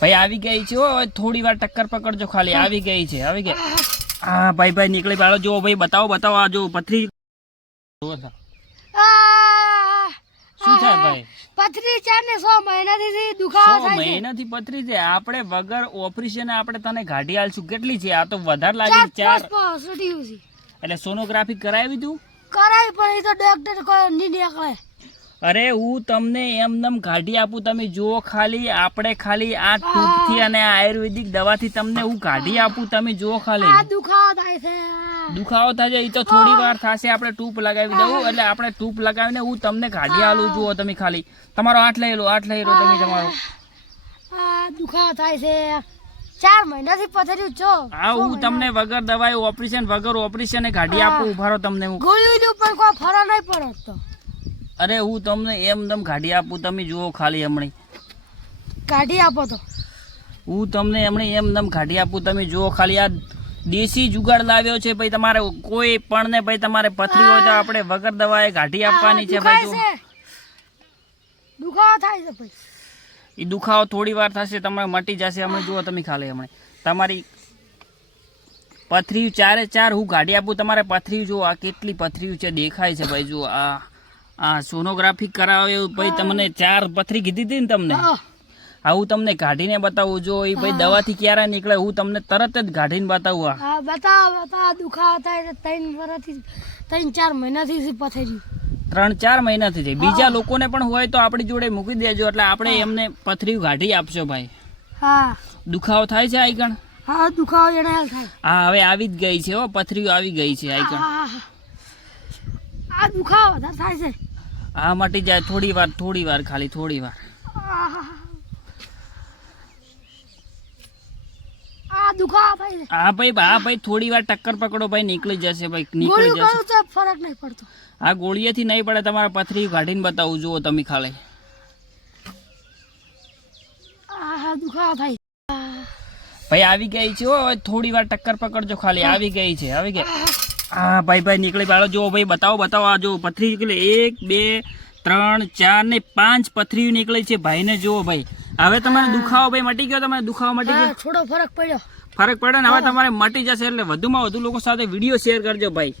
ભાઈ આવી ગઈ છે હવે થોડી વાર ટક્કર પકડજો ખાલી. આવી ગઈ છે આવી ગઈ. હા ભાઈ ભાઈ નીકળી પાડો. જો ભાઈ બતાવો બતાવો. આ જો પથરી. શું ભાઈ? પથરી ને સો મહિનાથી દુખાવો થાય છે. મહિનાથી પથરી છે. આપણે વગર ઓપરેશન આપણે તને ગાડી આલશું. કેટલી છે? આ તો વધારે લાગી ચાર એટલે સોનોગ્રાફી કરાવી તું? કરાવી પણ એ તો ડોક્ટર કોઈ નહીં નીકળે. અરે હું તમને એમનેમ કાઢી આપું તમે જુઓ ખાલી આપણે ખાલી આ ટૂંકથી અને આયુર્વેદિક દવાથી તમને હું કાઢી આપું તમે જુઓ ખાલી. દુખાવો થાય છે દુખાવો થાય એ તો થોડી વાર થશે આપણે ટૂપ લગાવી દઉં એટલે આપણે ટૂપ લગાવીને હું તમને કાઢી આલું જુઓ તમે ખાલી. તમારો આઠ લઈ લો આઠ લઈ લો તમે તમારો. દુખાવો થાય છે. ચાર મહિનાથી પથર્યું છો હા હું તમને વગર દવાઈ ઓપરેશન વગર ઓપરેશન કાઢી આપું ઉભારો તમને હું. ગોળી પણ કોઈ ફરક નહીં પડે તો અરે હું તમને એમ દમ કાઢી આપું તમે જુઓ ખાલી હમણાં કાઢી આપો તો. હું તમને એમણે એમ દમ કાઢી આપું તમે જુઓ ખાલી આ દેશી જુગાડ લાવ્યો છે ભાઈ તમારે કોઈ પણ ને ભાઈ તમારે પથરી હોય તો આપણે વગર દવાએ કાઢી આપવાની છે ભાઈ. દુખાવો થાય છે ભાઈ. એ દુખાવો થોડી વાર થશે તમારે મટી જશે. હમણાં જુઓ તમે ખાલી હમણાં. તમારી પથરી ચારે ચાર હું કાઢી આપું તમારે પથરી જુઓ આ કેટલી પથરી છે દેખાય છે ભાઈ જુઓ આ. આ સોનોગ્રાફી કરાવે ભાઈ તમને ચાર પથરી કીધી હતી ને તમને. હું. તમને કાઢીને બતાવું જો એ ભાઈ દવાથી ક્યારે નીકળે હું તમને તરત જ કાઢીને બતાવું હા બતાવ બતાવો દુખાવો થાય છે ત્રણ વર્ષથી ત્રણ ચાર મહિનાથી પથરી. ત્રણ ચાર મહિનાથી છે. બીજા લોકોને પણ હોય તો આપણી જોડે મૂકી દેજો એટલે આપણે એમને પથરી કાઢી આપશો ભાઈ. હા. દુખાવો થાય છે આઈકણ હા દુખાવો એને થાય. હા હવે આવી જ ગઈ છે હો પથરીઓ આવી ગઈ છે આઈકણ. આ દુખાવો વધારે થાય છે. હા મટી જાય થોડી વાર થોડી વાર ખાલી થોડી વાર. આ આ હા ભાઈ હા ભાઈ થોડી વાર ટક્કર પકડો ભાઈ નીકળી જશે ભાઈ નીકળી જશે. ફરક નહીં પડતો. આ ગોળીએથી નહીં પડે તમારે પથરી કાઢીને બતાવું જુઓ તમે ખાલી. આ હા. ભાઈ આવી ગઈ છે હો હવે થોડી વાર ટક્કર પકડજો ખાલી આવી ગઈ છે આવી ગઈ. હા ભાઈ ભાઈ નીકળી પાડો. જો ભાઈ બતાવો બતાવો. આ જો પથરી નીકળે. એક બે ત્રણ ચાર ને પાંચ પથરીઓ નીકળી છે. ભાઈને જુઓ ભાઈ. હવે તમારે દુખાવો ભાઈ મટી ગયો? તમારે દુખાવો મટી ગયો? થોડો ફરક પડ્યો. ફરક પડે ને? હવે તમારે મટી જશે એટલે વધુમાં વધુ લોકો સાથે વીડિયો શેર કરજો ભાઈ.